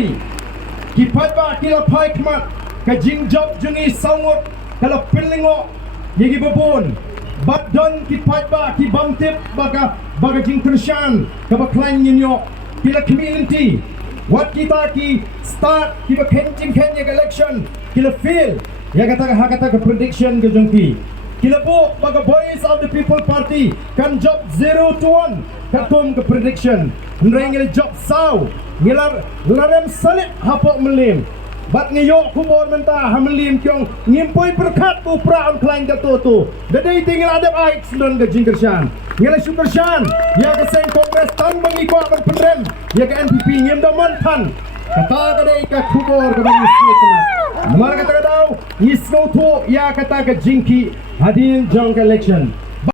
Party kipat ba kila pai kmat ka jingjop jungi sangot kalau pilingo yagi babon but don kipat ba ki bamtip baga jing Krishan ka ba klain nyinyo kila community what kita ki start ki ba kenjing kenya election kila feel ya kata ka prediction ke jongki kila po baga voice of the people party kan job 0 to 1 katum ke prediction nrengil job saw ngilar larem salit hapok melim bat ngiyok kubor menta hamlim kyong ngimpoy perkat tu pra on klain gato tu dadai tinggal adap aik sedon ke jingkershan ngila syukershan ya ke sen kongres tan mengikwa berpendrem ya ke NPP ngim daman tan kata kadai ka kubor ke nisno tena mar kata kadau nisno tu ya kata ke jingki hadin jong election